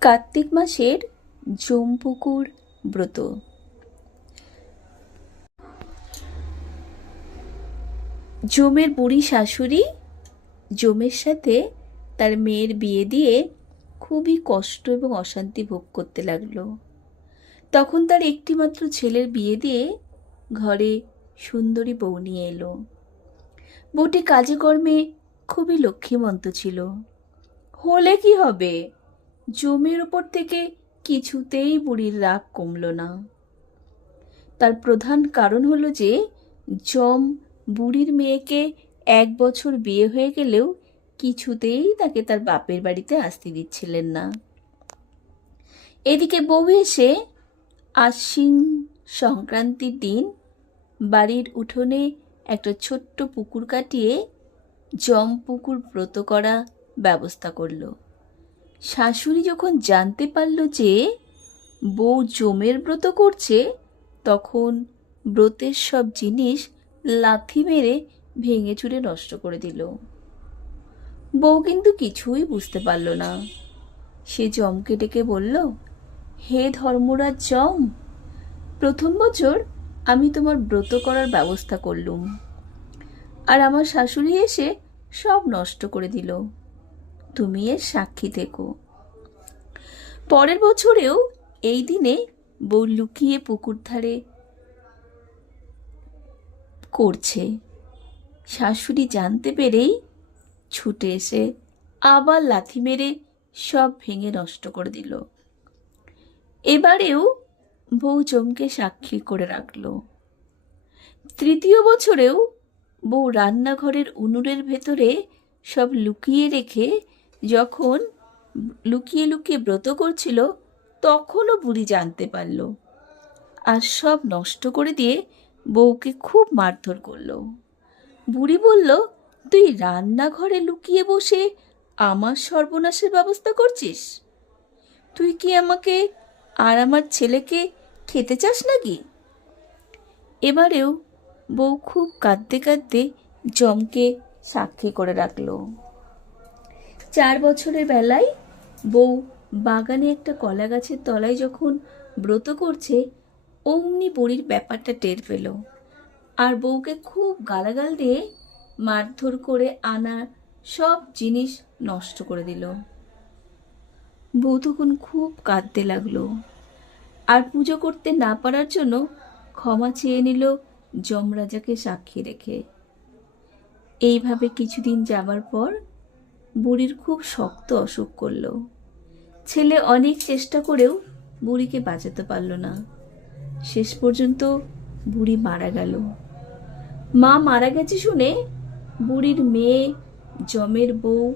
কার্তিক মাসের জমপুকুর ব্রত। জমের বুড়ি শাশুড়ি জমের সাথে তার মেয়ের বিয়ে দিয়ে খুবই কষ্ট এবং অশান্তি ভোগ করতে লাগল। তখন তার একটিমাত্র ছেলের বিয়ে দিয়ে ঘরে সুন্দরী বউ নিয়ে এলো। বউটি কাজে কর্মে খুবই লক্ষ্মীমন্ত ছিল। হলে কি হবে? জমির ওপর থেকে কিছুতেই বুড়ির রাগ কমল না। তার প্রধান কারণ হলো যে, জম বুড়ির মেয়েকে এক বছর বিয়ে হয়ে গেলেও কিছুতেই তাকে তার বাপের বাড়িতে আসতে দিচ্ছিলেন না। এদিকে বউ এসে আশ্বিন সংক্রান্তির দিন বাড়ির উঠোনে একটা ছোট্ট পুকুর কাটিয়ে জম পুকুর ব্রত করা ব্যবস্থা করল। শাশুড়ি যখন জানতে পারল যে বউ জমের ব্রত করছে, তখন ব্রতের সব জিনিস লাথি মেরে ভেঙে চুরে নষ্ট করে দিল। বউ কিন্তু কিছুই বুঝতে পারল না। সে জমকে ডেকে বলল, হে ধর্মরাজ জম, প্রথম বছর আমি তোমার ব্রত করার ব্যবস্থা করলুম। আর আমার শাশুড়ি এসে সব নষ্ট করে দিল। তুমি এর সাক্ষী থেকো পরের বছরেও এই দিনে বউ লুকিয়ে পুকুর ধারে করছে। শাশুড়ি জানতে পেরেই ছুটে এসে আবার লাথি মেরে সব ভেঙে নষ্ট করে দিল। এবারেও বউ জমকে সাক্ষী করে রাখল। তৃতীয় বছরেও বউ রান্নাঘরের উনুনের ভেতরে সব লুকিয়ে রেখে যখন লুকিয়ে লুকিয়ে ব্রত করছিল, তখনও বুড়ি জানতে পারল। আর সব নষ্ট করে দিয়ে বউকে খুব মারধর করল। বুড়ি বলল, তুই রান্নাঘরে লুকিয়ে বসে আমার সর্বনাশের ব্যবস্থা করছিস? তুই কি আমাকে আর আমার ছেলেকে খেতে চাস নাকি? এবারেও বউ খুব কাঁদতে কাঁদতে জমকে সাক্ষী করে রাখল। চার বছরের বেলায় বউ বাগানে একটা কলা গাছের তলায় যখন ব্রত করছে, অমনি বুড়ির ব্যাপারটা টের পেল। আর বউকে খুব গালাগাল দিয়ে মারধর করে আনা সব জিনিস নষ্ট করে দিল। বউ তখন খুব কাঁদতে লাগল। আর পুজো করতে না পারার জন্য ক্ষমা চেয়ে নিল যমরাজাকে সাক্ষী রেখে। এইভাবে কিছুদিন যাবার পর বুড়ির খুব শক্ত অসুখ করল। ছেলে অনেক চেষ্টা করেও বুড়িকে বাঁচাতে পারল না। শেষ পর্যন্ত বুড়ি মারা গেল। মা মারা গেছে শুনে বুড়ির মেয়ে, জমের বউ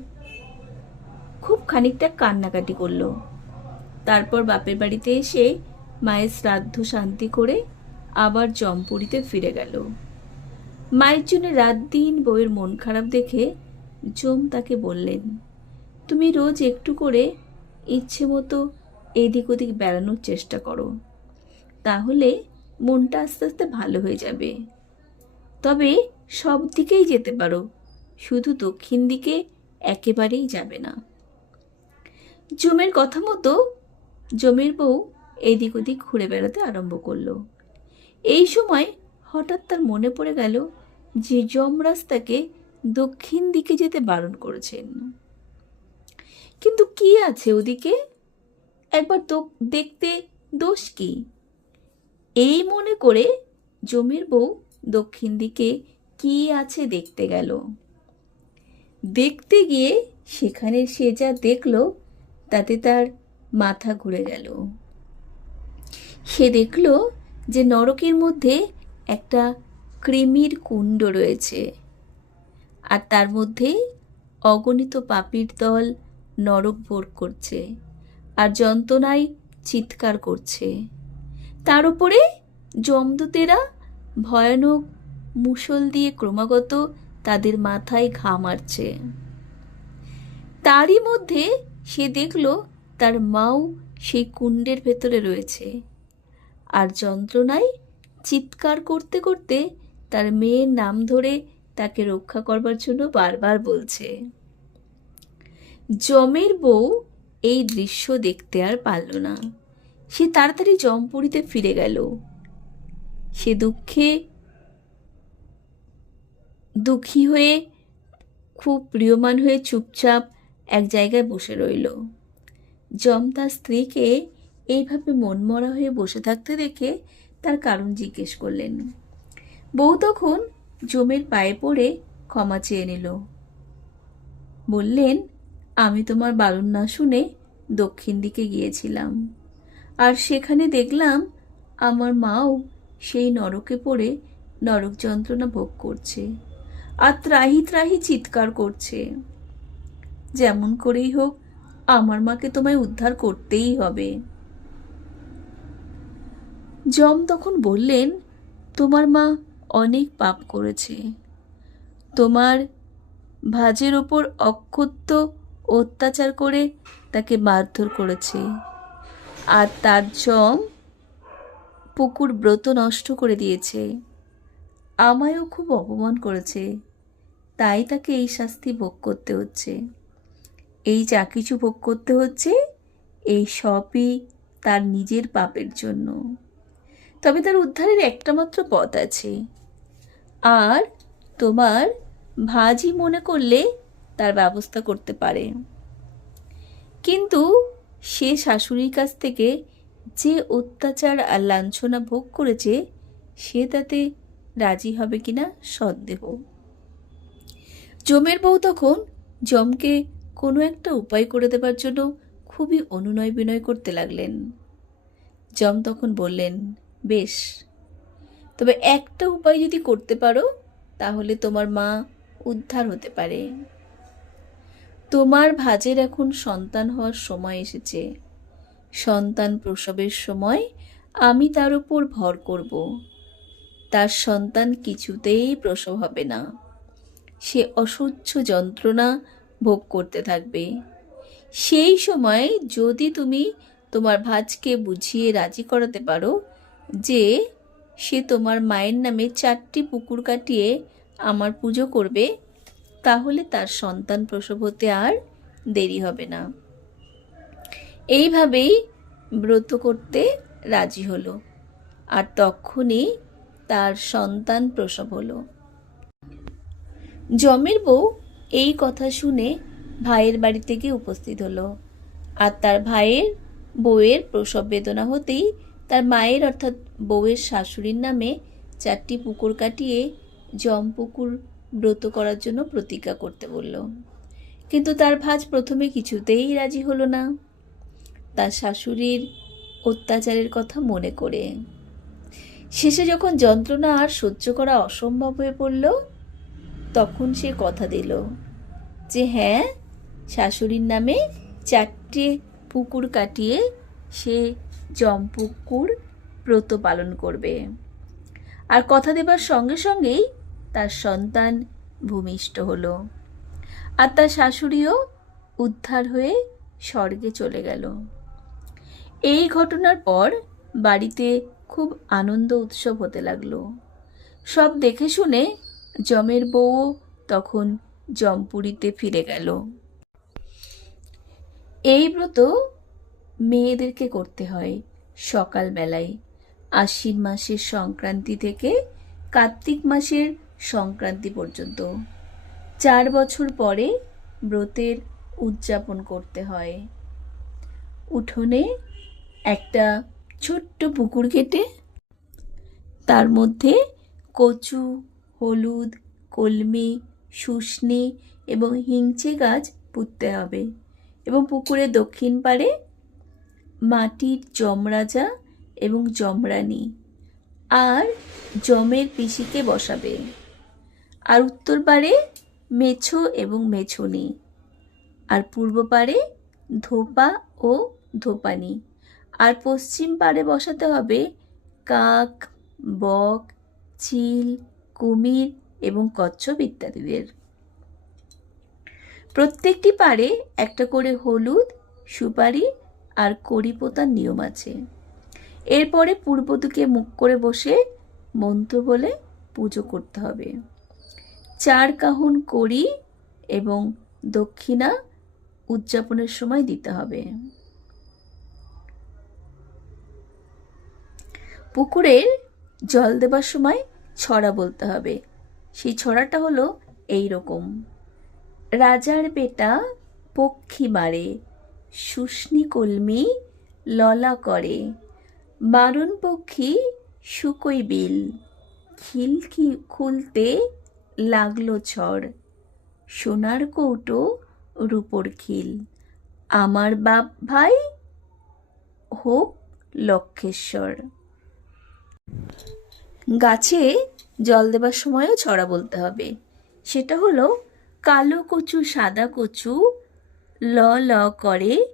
খুব খানিকটা কান্নাকাটি করল। তারপর বাপের বাড়িতে এসে মায়ের শ্রাদ্ধ শান্তি করে আবার জমপুরিতে ফিরে গেল। মায়ের জন্য রাত দিন বউয়ের মন খারাপ দেখে জম তাকে বললেন, তুমি রোজ একটু করে ইচ্ছে মতো এদিক ওদিক বেড়ানোর চেষ্টা করো। তাহলে মনটা আস্তে আস্তে ভালো হয়ে যাবে। তবে সব দিকেই যেতে পারো। শুধু দক্ষিণ দিকে একেবারেই যাবে না। জমের কথা মতো জমের বউ এদিক ওদিক ঘুরে বেড়াতে আরম্ভ করল। এই সময় হঠাৎ তার মনে পড়ে গেল যে যমরাজ তাকে দক্ষিণ দিকে যেতে বারণ করেছেন। কিন্তু কি আছে ওদিকে? একবার দেখতে দোষ কি? এই মনে করে জমির বউ দক্ষিণ দিকে কি আছে দেখতে গেল। দেখতে গিয়ে সেখানে সে যা দেখল, তাতে তার মাথা ঘুরে গেল। সে দেখল যে নরকের মধ্যে একটা কৃমির কুণ্ড রয়েছে। আর তার মধ্যে অগণিত পাপির দল নরক ভোগ করছে আর যন্ত্রণায় চিৎকার করছে। তার উপরে যমদূতেরা ভয়ানক মুষল দিয়ে ক্রমাগত তাদের মাথায় ঘা মারছে। তারই মধ্যে সে দেখল তার মাও সেই কুণ্ডের ভেতরে রয়েছে আর যন্ত্রণায় চিৎকার করতে করতে তার মেয়ের নাম ধরে তাকে রক্ষা করবার জন্য বারবার বলছে। জমের বউ এই দৃশ্য দেখতে আর পারল না। সে তাড়াতাড়ি জমপুরিতে ফিরে গেল। সে দুঃখে, দুঃখী হয়ে খুব প্রিয়মান হয়ে চুপচাপ এক জায়গায় বসে রইল। যম তার স্ত্রীকে এইভাবে মনমরা হয়ে বসে থাকতে দেখে তার কারণ জিজ্ঞেস করলেন। বউ তখন জমের পায়ে পড়ে ক্ষমা চেয়ে নিল। বললেন, আমি তোমার বারণ না শুনে দক্ষিণ দিকে গিয়েছিলাম। আর সেখানে দেখলাম আমার মাও সেই নরকে পড়ে নরক যন্ত্রণা ভোগ করছে আর ত্রাহি ত্রাহি চিৎকার করছে। যেমন করেই হোক, আমার মাকে তোমায় উদ্ধার করতেই হবে। যম তখন বললেন, তোমার মা অনেক পাপ করেছে। তোমার ভাজের ওপর অক্ষত্য অত্যাচার করে তাকে মারধর করেছে। আর তার জম পুকুর ব্রত নষ্ট করে দিয়েছে। আমায়ও খুব অপমান করেছে। তাই তাকে এই শাস্তি ভোগ করতে হচ্ছে। এই যা কিছু ভোগ করতে হচ্ছে, এই সবই তার নিজের পাপের জন্য। তবে তার উদ্ধারের একটা মাত্র পথ আছে। আর তোমার ভাজি মনে করলে তার ব্যবস্থা করতে পারে। কিন্তু সে শাশুড়ির কাছ থেকে যে অত্যাচার আর লাঞ্ছনা ভোগ করেছে, সে তাতে রাজি হবে কিনা সন্দেহ। জমের বউ তখন জমকে কোনো একটা উপায় করে দেবার জন্য খুবই অনুনয় বিনয় করতে লাগলেন। জম তখন বললেন, বেশ তবে একটা উপায় যদি করতে পারো, তাহলে তোমার মা উদ্ধার হতে পারে। তোমার ভাজের এখন সন্তান হওয়ার সময় এসেছে। সন্তান প্রসবের সময় আমি তার উপর ভর করব। তার সন্তান কিছুতেই প্রসব হবে না। সে অসহ্য যন্ত্রণা ভোগ করতে থাকবে। সেই সময় যদি তুমি তোমার ভাজকে বুঝিয়ে রাজি করাতে পারো যে সে তোমার মায়ের নামে চারটি পুকুর কাটিয়ে আমার পুজো করবে, তাহলে তার সন্তান প্রসব হতে আর দেরি হবে না। এইভাবেই ব্রত করতে রাজি হলো, আর তখনই তার সন্তান প্রসব হলো। জমের বউ এই কথা শুনে ভাইয়ের বাড়ি থেকে উপস্থিত হলো, আর তার ভাইয়ের বউয়ের প্রসব বেদনা হতেই তার মায়ের অর্থাৎ বউয়ের শাশুড়ির নামে চারটি পুকুর কাটিয়ে জম পুকুর ব্রত করার জন্য প্রতিজ্ঞা করতে বলল। কিন্তু তার ভাজ প্রথমে কিছুতেই রাজি হলো না। তার শাশুড়ির অত্যাচারের কথা মনে করে। শেষে যখন যন্ত্রণা আর সহ্য করা অসম্ভব হয়ে পড়ল, তখন সে কথা দিল যে হ্যাঁ শাশুড়ির নামে চারটে পুকুর কাটিয়ে সে জমপুকুর ব্রত পালন করবে। আর কথা দেবার সঙ্গে সঙ্গেই তার সন্তান ভূমিষ্ঠ হল। আর তার শাশুড়িও উদ্ধার হয়ে স্বর্গে চলে গেল। এই ঘটনার পর বাড়িতে খুব আনন্দ উৎসব হতে লাগল। সব দেখে শুনে জমের বউ তখন জমপুরিতে ফিরে গেল। এই ব্রত মেয়েদেরকে করতে হয় সকালবেলায়। আশ্বিন মাসের সংক্রান্তি থেকে কার্তিক মাসের সংক্রান্তি পর্যন্ত। চার বছর পরে ব্রতের উদযাপন করতে হয়। উঠোনে একটা ছোট্ট পুকুর কেটে তার মধ্যে কচু, হলুদ, কলমি, শুশনি এবং হিংচে গাছ পুঁততে হবে এবং পুকুরের দক্ষিণ পাড়ে মাটির যমরাজা এবং যমরানী। আর যমের পিসিকে বসাবে। আর উত্তর পাড়ে মেছো এবং মেছুনি। আর পূর্ব পাড়ে ধোপা ও ধোপানি। আর পশ্চিম পাড়ে বসাতে হবে কাক, বক, চিল, কুমির এবং কচ্ছপ ইত্যাদিদের। প্রত্যেকটি পাড়ে একটা করে হলুদ, সুপারি আর কড়ি পোতার নিয়ম আছে। এরপরে পূর্ব দিকে মুখ করে বসে মন্ত্র বলে পুজো করতে হবে। চার কাহন করি এবং দক্ষিণা উদযাপনের সময় দিতে হবে। পুকুরের জল দেবার সময় ছড়া বলতে হবে। সেই ছড়াটা হলো এই রকম রাজার বেটা পক্ষী মারে। শুষ্নি কলমি ললা করে। বারণ পক্ষী শুকোই বিল। খিলকি খুলতে লাগল ঝড়। সোনার কৌটো রূপোর খিল। আমার বাপ ভাই হোক লক্ষেশ্বর। গাছে জল দেবার সময়ও ছড়া বলতে হবে। সেটা হলো কালো কচু, সাদা কচু ল ল করে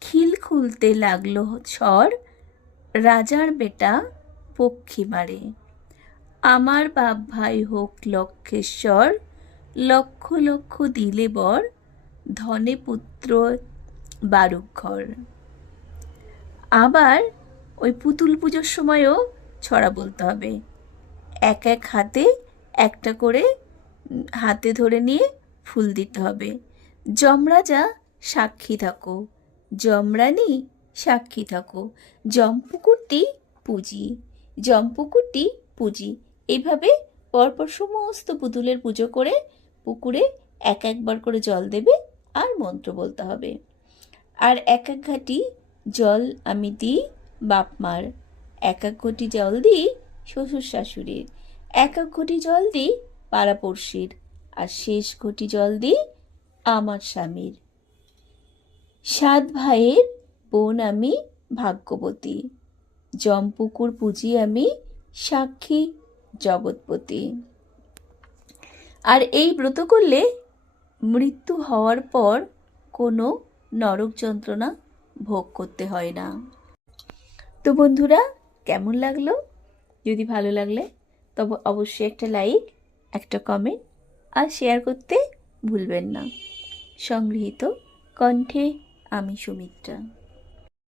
খিল খুলতে লাগল ছড় রাজার বেটা পক্ষী মারে। আমার বাপ ভাই হোক লক্ষেশ্বর, লক্ষ লক্ষ দিলে বর, ধনে পুত্র বারুক ঘর আবার ওই পুতুল পুজোর সময়ও ছড়া বলতে হবে। এক এক হাতে একটা করে হাতে ধরে নিয়ে ফুল দিতে হবে। যমরাজা সাক্ষী থাকো। জমরানি সাক্ষী থাকো। জমপুকুরটি পুজি। জমপুকুরটি পুঁজি। এইভাবে পরপর সমস্ত পুতুলের পুজো করে পুকুরে এক একবার করে জল দেবে আর মন্ত্র বলতে হবে। আর এক এক ঘাটি জল আমি দিই বাপ মার। এক এক ঘটি জল দিই শ্বশুর শাশুড়ির। এক এক ঘটি জল দিই পাড়াপড়শির। আর শেষ ঘটি জল দিই আমার স্বামীর। সাত ভাইয়ের বোন আমি ভাগ্যবতী। জমপুকুর পুঁজি আমি সাক্ষী জগৎপতি। আর এই ব্রত করলে মৃত্যু হওয়ার পর কোনো নরক যন্ত্রণা ভোগ করতে হয় না। তো বন্ধুরা, কেমন লাগল? যদি ভালো লাগলে, তবে অবশ্যই একটা লাইক, একটা কমেন্ট আর শেয়ার করতে ভুলবেন না। সংগৃহীত কণ্ঠে আমি সুমিত্রা।